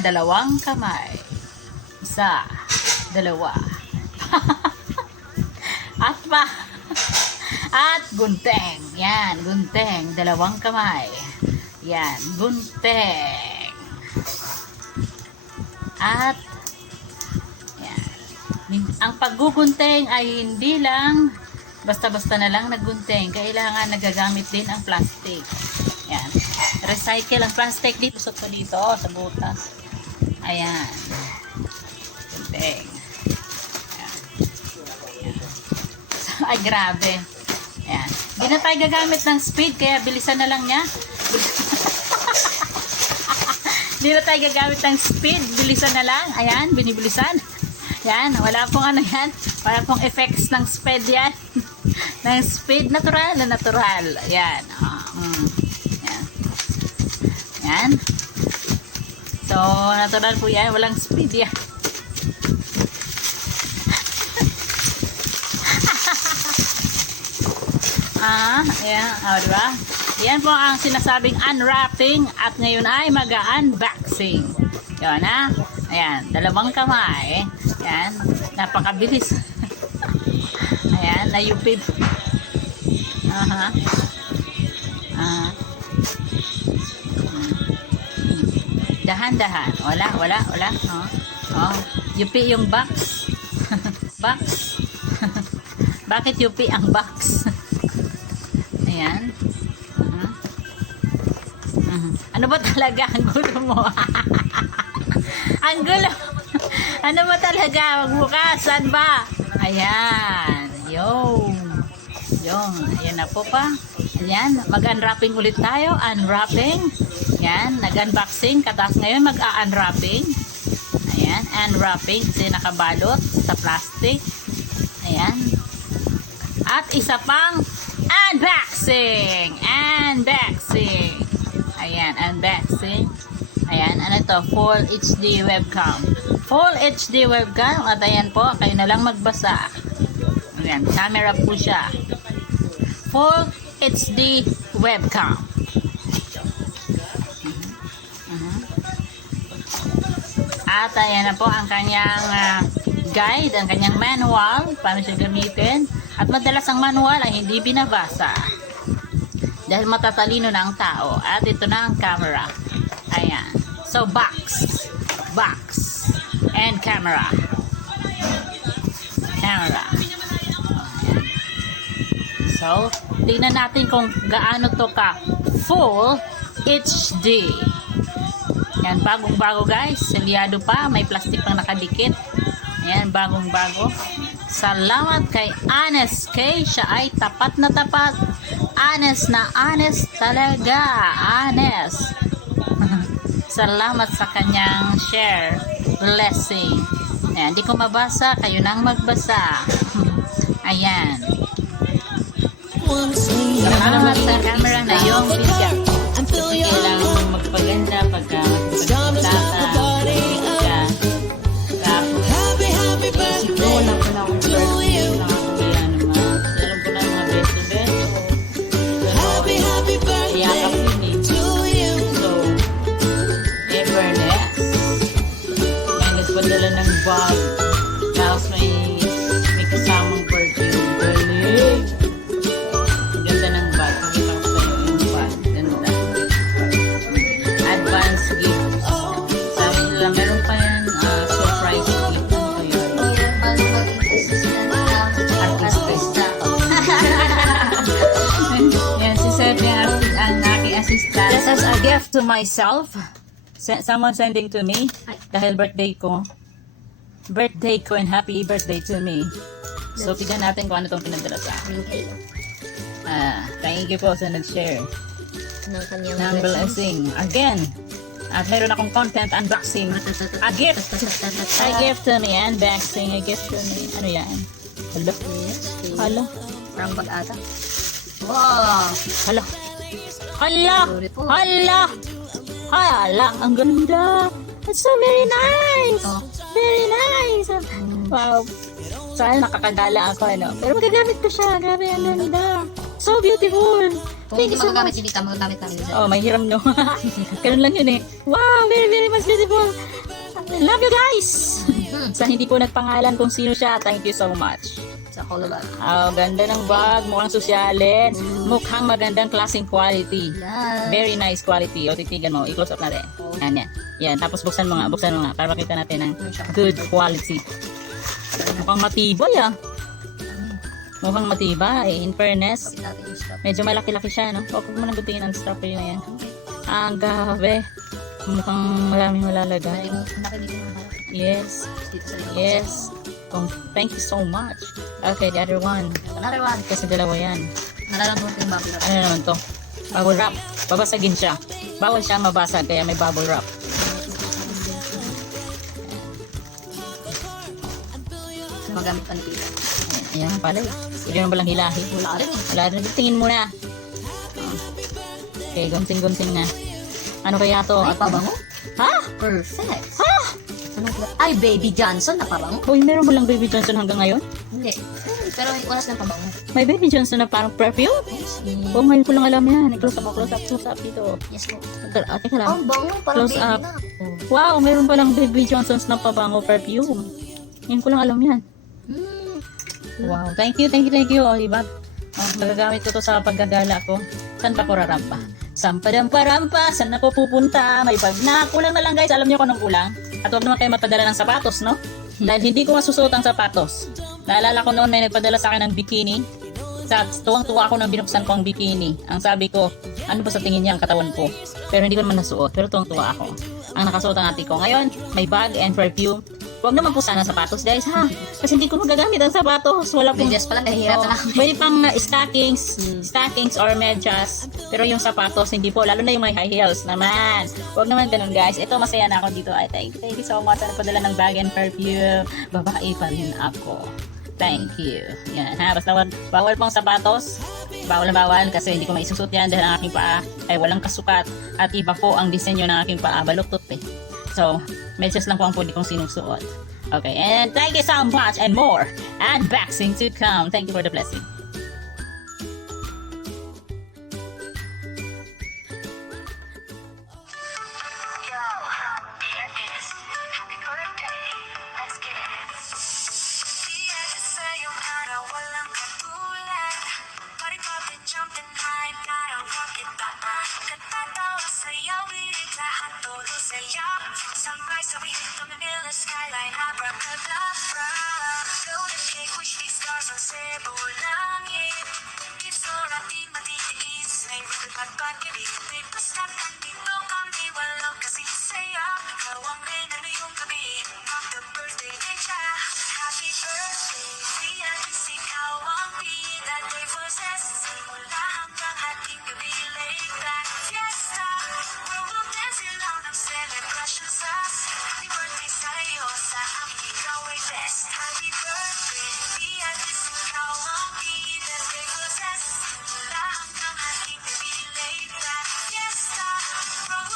dalawang kamay. Isa, dalawa. At pa. At gunting. Yan, gunting. Dalawang kamay. Yan, gunting. At yan. Ang paggugunting ay hindi lang basta-basta na lang naggunting. Kailangan nagagamit din ang plastic. Yan. Recycle ang plastic dito. Usot ko dito sa butas. Ayan. Gunting. Ayan. Ayan. So, ay, grabe. Ayan. Hindi na tayo gagamit ng speed, kaya bilisan na lang niya. Hindi na tayo gagamit ng speed, bilisan na lang. Ayan, binibilisan. Yan, wala pong ano yan. Wala pong effects ng speed yan. Ng speed, natural na natural. Yan. Yan. Yan. So, natural po yan. Walang speed yan. Ayan. Diba? Yan po ang sinasabing unwrapping at ngayon ay mag-unboxing. Yan Ayan, dalawang kamay. Ayan, napakabilis. Ayan, nayupid. Dahan-dahan. Wala. Yupi yung box. Box. Bakit yupi ang box? Ayan. Ano ba talaga ang gulo mo? Ang gulo. Ano ba talaga? Magbukasan ba? Ayan. Yung. Ayan na po pa. Ayan. Mag-unwrapping ulit tayo. Unwrapping. Ayan. Nag-unboxing. Katas ngayon mag-unwrapping. Ayan. Unwrapping. Kasi nakabalot sa plastic. Ayan. At isa pang unboxing. Ayan. Unboxing. Ayan, ano ito? Full HD webcam. Full HD webcam. At ayan po, kayo na lang magbasa. Ayan, camera po siya. Full HD webcam. At ayan na po ang kanyang guide, ang kanyang manual, paano siya gamitin. At madalas ang manual ay hindi binabasa. Dahil matatalino na ang tao. At ito na ang camera. Ayan. So, box, and camera. So, tingnan natin kung gaano to ka full HD. Yan, bagong-bago guys. Selyado pa, may plastic pang nakadikit. Yan, bagong-bago. Salamat kay Honest K. Siya ay tapat na tapat. Honest na honest talaga. Honest. Salamat sa kanyang share. Blessing. Ayan, di ko mabasa. Kayo nang magbasa. Ayan. Salamat sa camera na yung bigyan. Kailangan magpaganda pagka magpaganda. Siguro ko na akong birthday na alam ko na mga beso-beso. Iyakap yun eh. Padala ng bag, tapos may kasamang perfume. Galing! Ganda ng bag. Pakita ko sa'yo yung bag. Ganda. Advance gift. Sabi nila, meron pa yan surprise gift. Ano yun? Artista. Yan, si Sir ang aking assistant. This is a gift to myself. Someone sending to me dahil birthday ko and happy birthday to me. So tignan natin kung ano itong pinadala sa akin. Thank you po sa nag-share ng blessing again. At meron akong content unboxing, a gift to me, unboxing, a gift to me. Ano yan? Hello parang pag-ata. Wow, hala, ang ganda. It's so very nice. Very nice. Wow. Sana nakakagala ako, ano. Pero magagamit ko siya. Grabe, ang ganda. So beautiful. Kung Thank hindi you so magagamit much. si Tita, magagamit namin sa Oh, may hiram no. Ganun lang yun eh. Wow, very, very much beautiful. I love you guys. Sa hindi po nagpangalan kung sino siya, thank you so much. sa Colorado. Oh, ganda ng bag, mukhang sosyalin. Mukhang magandang klaseng quality. Yan. Very nice quality. O, titigan mo. I-close up natin. Yan, yan. Yan, tapos buksan mo nga. Para makita natin ng good quality. Mukhang matibay ah. Mukhang matibay. In fairness, Kapit natin yung strap. medyo malaki-laki siya, no? Huwag mo nang gutingin ang strawberry na yan. Ang gabe. Mukhang maraming malalagay. Pwede mo nakikita yung harap. Yes. Dito sa likod. Yes. Oh, thank you so much. Okay, the other one. Another one. Kasi dalawa yan. Nalalagot ko yung bubble wrap. Ano naman to? Bubble wrap. Babasagin siya. Bawal siya mabasag, kaya may bubble wrap. Magamit pa ni Tita. Ayan pala eh. Pwede mo balang hilahi. Wala rin eh. Wala rin. Tingin muna. Okay, gunting-gunting na. Ano kaya to? Ay, pabango. Ha? Perfect. Ha? Ay, Baby Johnson na pabango. Uy, meron mo lang Baby Johnson hanggang ngayon? Hindi. Pero oras ng pabango. May Baby Johnson na parang perfume? Yes. Oh, ngayon ko lang alam yan. Close up dito. Yes po. Teka lang. Ang bango. Parang Close baby up. na. Wow, meron palang Baby Johnson's na pabango perfume. Ngayon ko lang alam yan. Hmm. Wow, thank you. Oh, diba? Oh, nagagamit ko to sa paggagala ko. Saan pa ko rarampa? Sampadampa-rampa, saan na po pupunta? May bag na. Kulang na lang guys, alam niyo kung anong kulang? At huwag naman kayo magpadala ng sapatos, no? Dahil hindi ko masusuot ang sapatos. Naalala ko noon may nagpadala sa akin ng bikini. Tuwang-tuwa ako nang binuksan ko ang bikini. Ang sabi ko, ano ba sa tingin niya ang katawan ko? Pero hindi ko naman nasuot, pero tuwang-tuwa ako. Ang nakasuot ang ate ko. Ngayon, may bag and perfume. Huwag naman po sana sapatos guys ha. Kasi hindi ko magagamit ang sapatos. Wala pong... Medyas pala, nahihirap na. Pwede pang stockings or medyas. Pero yung sapatos, hindi po. Lalo na yung may high heels naman. Huwag naman ganun guys. Ito, masaya na ako dito. Ay, thank you so much. Ano padala ng bag and perfume. Babae pa rin ako. Thank you. Yan ha. Basta bawal pang sapatos. Bawal na bawal kasi hindi ko maisusot yan dahil ang aking paa ay walang kasukat. At iba po ang disenyo ng aking paa. Baluktot eh. So, medyas lang po ang pwede kong sinusuot. Okay, and thank you so much and more. Unboxing to come. Thank you for the blessing. Sunrise, so we hit the Manila skyline, abracadabra. Golden cake, wish these stars on Cebu langit. It's ating matitiis, may ripad pag-ibig. May basta nandito kami, walang kasing saya. Ikaw ang reyna ngayong gabi, happy birthday kay Cha. Happy birthday, Rianis, ikaw ang bida. Day possess, simula hanggang ating gabi. Late back fiesta, we'll dance lang ng celebration sa happy birthday sa'yo, sa akin ikaw ay best. Happy birthday, Rianis, ikaw ang bida. Day possess, simula hanggang ating gabi. Late back fiesta, we'll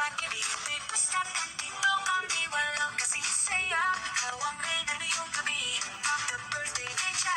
pag-ibig. May basta nandito kami, walang kasing saya. Hawang rin ano yung gabi, magka-birthday din siya.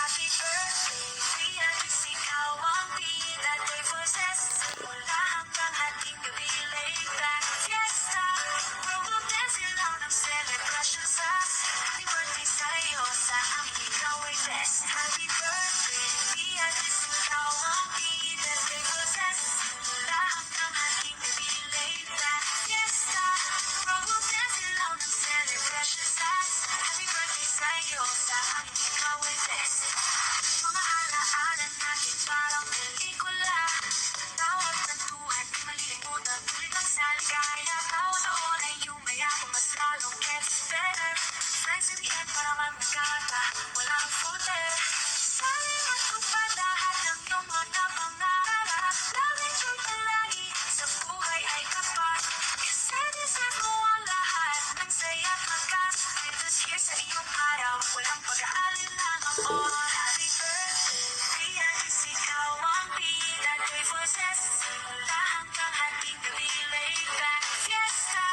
Happy birthday, Pia, kiss ikaw ang bida. Day for zest, simula hanggang hating gabi. Laid back fiesta, where we'll dance ilaw ng celebration sauce. Happy birthday sa'yo, sa amin ikaw ay best. Happy birthday, Pia, kiss ikaw ang bida. Day for zest, simula hanggang hating gabi. Laid back fiesta, where we'll dance ilaw ng celebration sauce. Happy birthday sa'yo, sa amin ikaw ay best. Mga alaala natin parang pelikula. Tawag kwentuhan, di malilimutan. Tuloy lang sa ligaya. Bawat taon ay yumayaw, mas lalong gets better. Friends in the end, parang magkata, walang footer. Sana matupad lahat ng iyong mga pangarap. Laging true palagi, sa buhay ay tapat. Kasi deserve mo ang lahat ng saya't lakas. With us here sa iyong araw, walang pag-aalinlangang oras. Happy birthday, Pia, kiss ikaw ang bida. Day for zest, simula hanggang hating gabi. Laid back fiesta,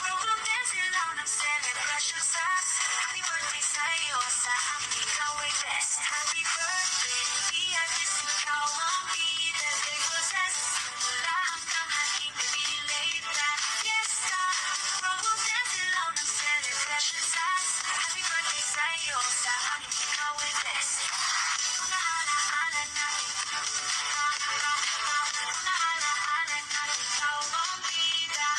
where we'll dance ilaw ng celebration sauce. Happy birthday sa'yo, sa amin ikaw ay best. Happy birthday, Pia, kiss ikaw ang bida. Day for zest, simula hanggang hating gabi. Laid back fiesta, where we'll dance ilaw ng celebration sauce. Happy birthday sa'yo, sa amin ikaw ay best. Mga alaala natin, mga alaala natin, ikaw ang bida.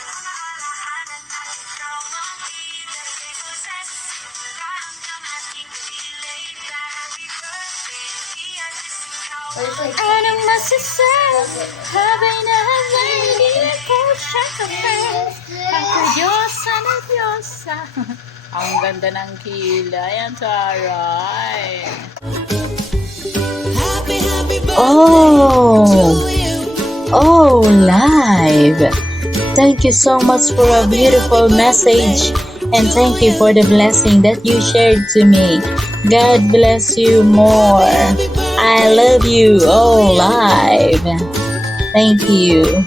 Mga alaala natin, ikaw ang bida. Day for zest, simula hanggang hating gabi. Laid back, happy birthday, Pia, kiss ikaw ang Anong masasabi? Habay na habay, di ko siya kapag. Ako Diyosa na Diyosa. Ang ganda ng kilay, ang taray. Oh, live. Thank you so much for a beautiful message and thank you for the blessing that you shared to me. God bless you more. I love you. Oh, live. Thank you.